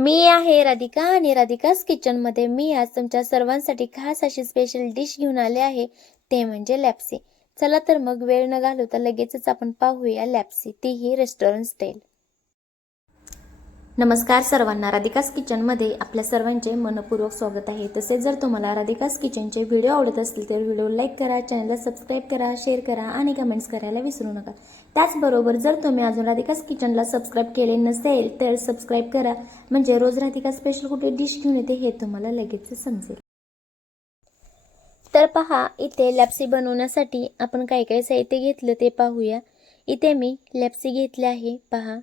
मी आहे राधिका आणि राधिकाच किचनमध्ये मी आज तुमच्या सर्वांसाठी खास अशी स्पेशल डिश घेऊन आले आहे. ते म्हणजे लॅप्सी. चला तर मग वेळ न घालवता लगेचच आपण पाहूया लॅप्सी. तीही रेस्टॉरंट स्टाईल नमस्कार सर्वांना राधिकास किचनमध्ये आपल्या सर्वांचे मनपूर्वक स्वागत आहे. तसेच जर तुम्हाला राधिकास किचनचे व्हिडिओ आवडत असतील तर व्हिडिओ लाईक करा चॅनलला सबस्क्राईब करा शेअर करा आणि कमेंट्स करायला विसरू नका. त्याचबरोबर जर तुम्ही अजून राधिकास किचनला सबस्क्राईब केले नसेल तर सबस्क्राईब करा. म्हणजे रोज राधिका स्पेशल कुठे डिश घेऊन येते हे तुम्हाला लगेच समजेल. तर पहा इथे लॅप्सी बनवण्यासाठी आपण काय काय साहित्य घेतलं ते पाहूया. इथे मी लॅप्सी घेतले आहे. पहा.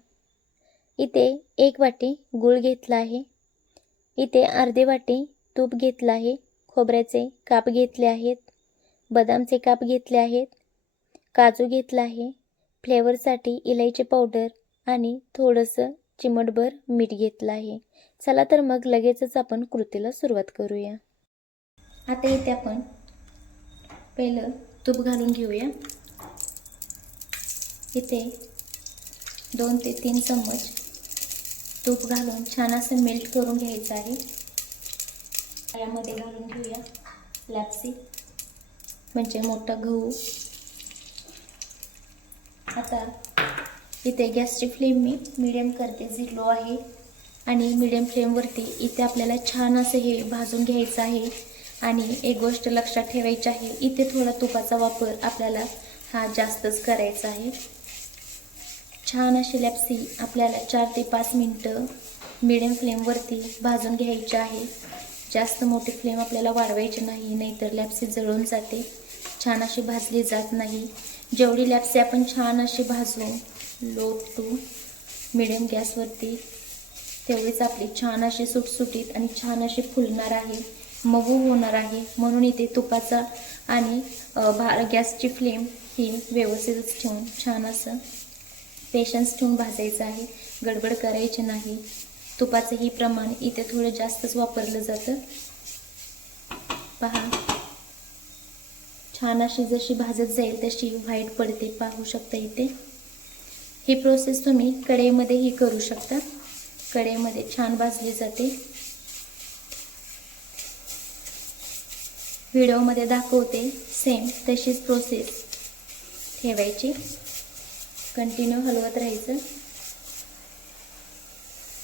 इथे एक वाटी गूळ घेतला आहे. इथे अर्धे वाटी तूप घेतलं आहे. खोबऱ्याचे काप घेतले आहेत. बदामचे काप घेतले आहेत. काजू घेतला आहे. फ्लेवरसाठी इलायची पावडर आणि थोडंसं चिमटभर मीठ घेतलं आहे. चला तर मग लगेचच आपण कृतीला सुरुवात करूया. आता इथे आपण पहिलं तूप घालून घेऊया. इथे दोन ते तीन चम्मच तूप घालून छान असं मेल्ट करून घ्यायचं आहे. यामध्ये घालून घेऊया लॅप्सी म्हणजे मोठा गहू. आता इथे गॅसची फ्लेम मी मिडियम करते जी आहे. आणि मिडियम फ्लेमवरती इथे आपल्याला छान असं हे भाजून घ्यायचं आहे. आणि एक गोष्ट लक्षात ठेवायची आहे इथे थोडा तुपाचा वापर आपल्याला हा जास्तच करायचा आहे. छान अशी लॅप्सी आपल्याला चार ते पाच मिनटं मिडियम फ्लेमवरती भाजून घ्यायची आहे. जास्त मोठी फ्लेम आपल्याला वाढवायची नाही नाहीतर लॅप्सी जळून जाते. छान अशी भाजली जात नाही. जेवढी लॅप्सी आपण छान अशी भाजू लो टू मिडियम गॅसवरती तेवढीच आपली छान अशी सुटसुटीत आणि छान अशी फुलणार आहे. मऊ होणार आहे. म्हणून इथे तुपाचा आणि भा गॅसची फ्लेम ही व्यवस्थितच ठेवून छान असं पेशन्स ठेवून भाजायचं आहे. गडबड करायची नाही. तुपाचंही प्रमाण इथे थोडं जास्तच वापरलं जातं. पहा. छान अशी जशी भाजत जाईल तशी व्हाईट पडते पाहू शकता इथे. ही प्रोसेस तुम्ही कढईमध्येही करू शकता. कढईमध्ये छान भाजली जाते. व्हिडिओमध्ये दाखवते सेम तशीच प्रोसेस ठेवायची. कंटिन्यू हलवत राहायचं.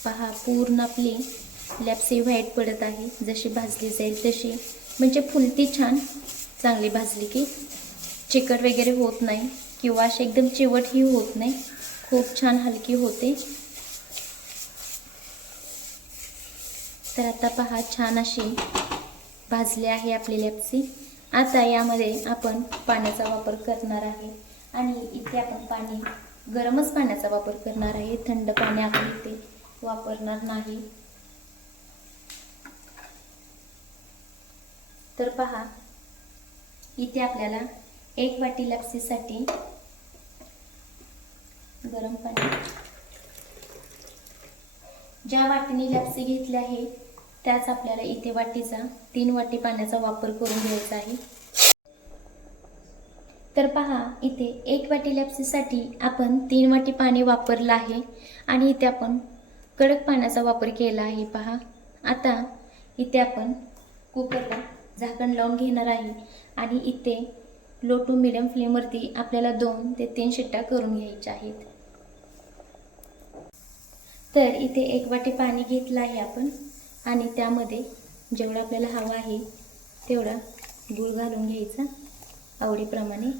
पहा पूर्ण आपली लॅपसी व्हाईट पडत आहे. जशी भाजली जाईल तशी. म्हणजे फुलती छान चांगली भाजली की चिकट वगैरे होत नाही किंवा अशी एकदम चिवटही होत नाही. खूप छान हलकी होते. तर आता पहा छान अशी भाजली आहे आपली लॅपसी आता यामध्ये आपण पाण्याचा वापर करणार आहे. आणि इथे आपण पाणी गरमच पाण्याचा वापर करणार आहे. थंड पाणी आपण इथे वापरणार नाही. तर पहा इथे आपल्याला एक वाटी लपसीसाठी गरम पाणी. ज्या वाटीने लॅप्सी घेतली आहे त्याच आपल्याला इथे वाटीचा तीन वाटी पाण्याचा वापर करून घ्यायचा आहे. तर पहा इथे एक वाटी लॅप्सीसाठी आपण तीन वाटी पाणी वापरलं आहे आणि इथे आपण कडक पाण्याचा वापर केला आहे पहा. आता इथे आपण कुकरला झाकण लावून घेणार आहे आणि इथे लो टू मिडियम फ्लेमवरती आपल्याला दोन ते तीन शिट्ट्या करून घ्यायच्या आहेत. तर इथे एक वाटी पाणी घेतलं आहे आपण आणि त्यामध्ये जेवढं आपल्याला हवं आहे तेवढा गूळ घालून घ्यायचा. आवडीप्रमाणे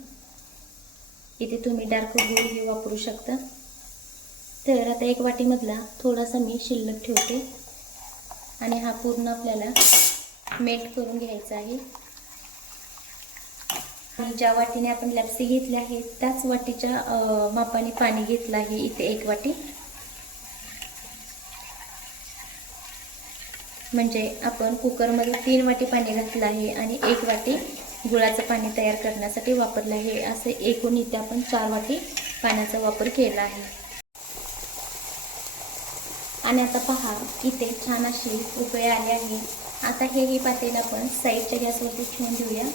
इथे तुम्ही डार्क गुळ हे वापरू शकता. तर आता एक वाटीमधला थोडासा मी शिल्लक ठेवते. आणि हा पूर्ण आपल्याला मेल्ट करून घ्यायचा आहे. आणि ज्या वाटीने आपण लॅप्सी घेतल्या आहे त्याच वाटीच्या मापाने पाणी घेतलं आहे इथे एक वाटी. म्हणजे आपण कुकरमध्ये तीन वाटी पाणी घातलं आहे आणि एक वाटी गुळाचं पाणी तयार करण्यासाठी वापरलं आहे. असं एकूण इथे आपण चार वाटी पाण्याचा वापर केला आहे. आणि आता पहा इथे छान अशी रुपये आली आहे. आता हे ही पातेलं आपण साईडच्या गॅसवरती ठेवून देऊया.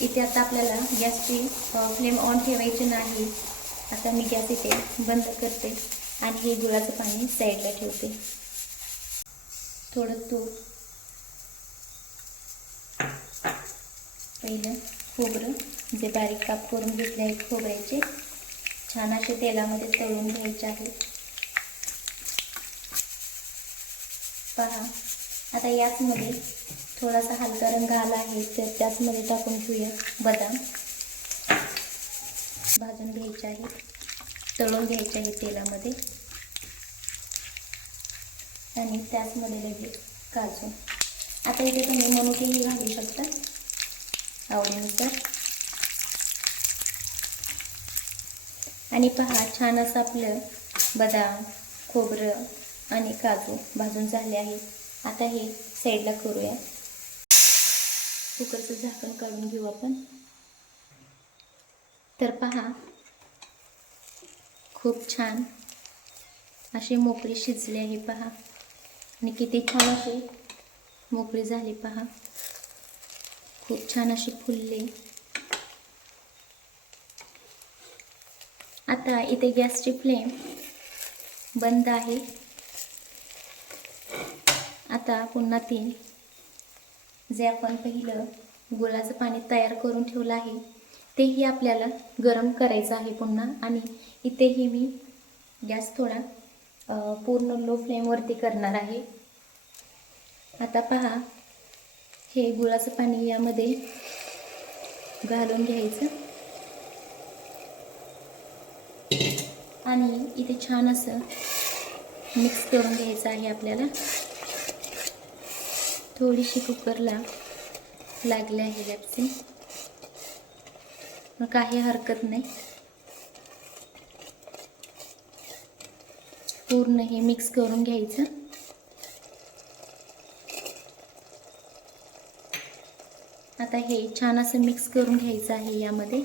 इथे आता आपल्याला गॅसची फ्लेम ऑन ठेवायची नाही. आता मी गॅस इथे बंद करते आणि हे गुळाचं पाणी साईडला ठेवते. थोडं तूप पहिलं खोबरं जे बारीक काप करून घेतले आहेत खोबऱ्याचे. छान असे तेलामध्ये तळून घ्यायचे आहे. पहा आता याचमध्ये थोडासा हलका रंग आला आहे तर त्याचमध्ये टाकून घेऊया बदाम. भाजून घ्यायचे आहे. तळून घ्यायचे आहे तेलामध्ये. आणि त्याचमध्ये लगेच काजू. आता इथे तुम्ही मनुकेही घालू शकता. आवडीनुसार. आणि पहा छान असं आपलं बदाम खोबरं आणि काजू भाजून झाले आहे. आता हे साईडला करूया. कुकरचं झाकण काढून घेऊ आपण. तर पहा खूप छान अशी मोकळी शिजली आहे पहा. आणि किती छान अशी मोकळी झाली पहा. खूप छान अशी फुलले. आता इथे गॅसची फ्लेम बंद आहे. आता पुन्हा तीन. जे आपण पहिलं गुळाचं पाणी तयार करून ठेवलं आहे तेही आपल्याला गरम करायचं आहे पुन्हा. आणि इथेही मी गॅस थोडा पूर्ण लो फ्लेमवरती करणार आहे. आता पहा हे गुळाचं पाणी यामध्ये घालून घ्यायचं. आणि इथे छान असं मिक्स करून घ्यायचं आहे आपल्याला. थोडीशी कुकरला लागली आहे लॅपसी मग काही हरकत नाही. पूर्ण हे मिक्स करून घ्यायचं. आता हे छान असं मिक्स करून घ्यायचं आहे यामध्ये.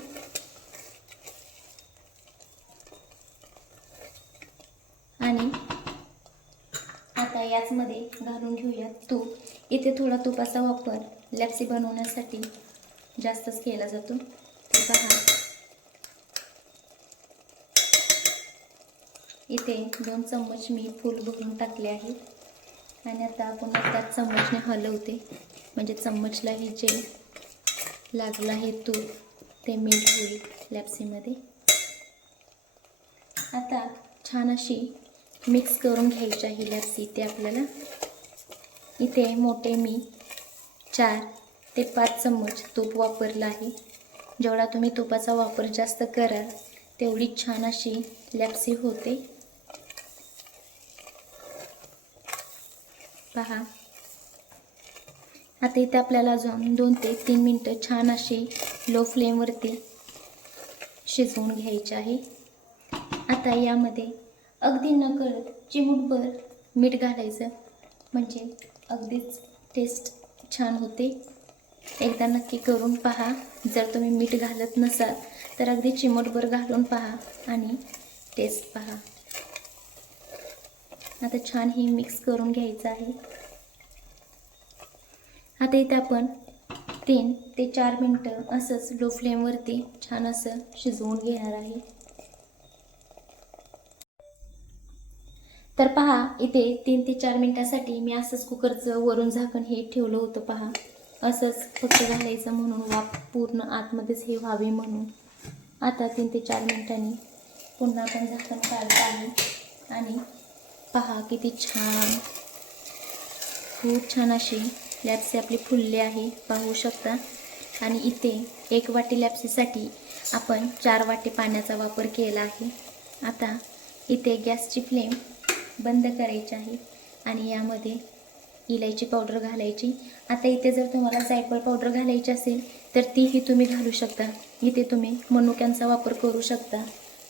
आणि आता याचमध्ये घालून घेऊयात तूप. इथे थोडा तुपाचा वापर लॅप्सी बनवण्यासाठी जास्तच केला जातो. ते पहा. इथे दोन चम्मच मी फूल भरून टाकले आहेत आणि आता आपण त्याच चम्मचने हलवते. म्हणजे चम्मचला हे जे लागला आहे तूप ते. मीठ होईल लॅप्सीमध्ये. आता छान अशी मिक्स करून घ्यायची आहे लॅप्सी ते आपल्याला. इथे मोठे मी चार ते पाच चम्मच तूप वापरलं आहे. जेवढा तुम्ही तुपाचा वापर जास्त कराल तेवढी छान अशी लॅप्सी होते. पहा आता इथे आपल्याला अजून दोन ते तीन मिनटं छान अशी लो फ्लेमवरती शिजवून घ्यायचे आहे. आता यामध्ये अगदी नकळत चिमूटभर मीठ घालायचं. म्हणजे अगदीच टेस्ट छान होते. एकदा नक्की करून पहा. जर तुम्ही मीठ घालत नसाल तर अगदी चिमटभर घालून पहा आणि टेस्ट पहा. आता छान हे मिक्स करून घ्यायचं आहे. आता इथे आपण तीन ते चार मिनटं असंच लो फ्लेमवरती छान असं शिजवून घेणार आहे. तर पहा इथे तीन ते चार मिनटासाठी मी असंच कुकरचं वरून झाकण हे ठेवलं होतं पहा. असंच फक्त घालायचं म्हणून वाफ पूर्ण आतमध्येच हे व्हावे म्हणून. आता तीन ते चार मिनटांनी पुन्हा आपण झाकण काढलं आहे. आणि पहा किती छान खूप छान अशी लॅप्सी आपली फुलली आहे पाहू शकता. आणि इथे एक वाटी लॅप्सीसाठी आपण चार वाटी पाण्याचा वापर केला आहे. आता इथे गॅसची फ्लेम बंद करायची आहे आणि यामध्ये इलायची पावडर घालायची. आता इथे जर तुम्हाला जायफळ पावडर घालायची असेल तर तीही तुम्ही घालू शकता. इथे तुम्ही मनुक्यांचा वापर करू शकता.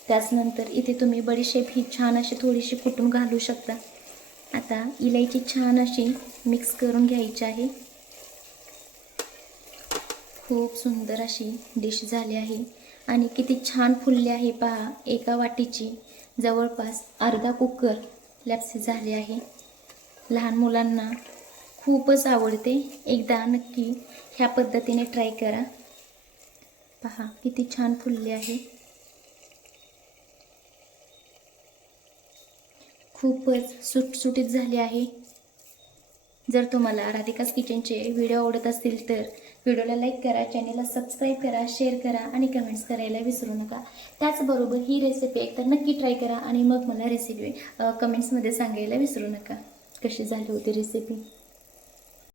त्याचनंतर इथे तुम्ही बडीशेप ही छान अशी थोडीशी कुटून घालू शकता. आता इलायची छान अशी मिक्स करून घ्यायची आहे. खूप सुंदर अशी डिश झाली आहे. आणि किती छान फुलली आहे पहा एका वाटीची जवळपास अर्धा कुकर लॅप्सी झाली आहे. लहान मुलांना खूपच आवडते. एकदा नक्की ह्या पद्धतीने ट्राय करा. पहा किती छान फुलली आहे. खूपच सुटसुटीत झाली आहे. जर तुम्हाला राधिकास किचनचे व्हिडिओ आवडत असतील तर व्हिडिओला लाईक करा चॅनेलला सबस्क्राईब करा शेअर करा आणि कमेंट्स करायला विसरू नका. त्याचबरोबर ही रेसिपी एकतर नक्की ट्राय करा आणि मग मला रेसिपी कमेंट्समध्ये सांगायला विसरू नका. कशी झाली होती रेसिपी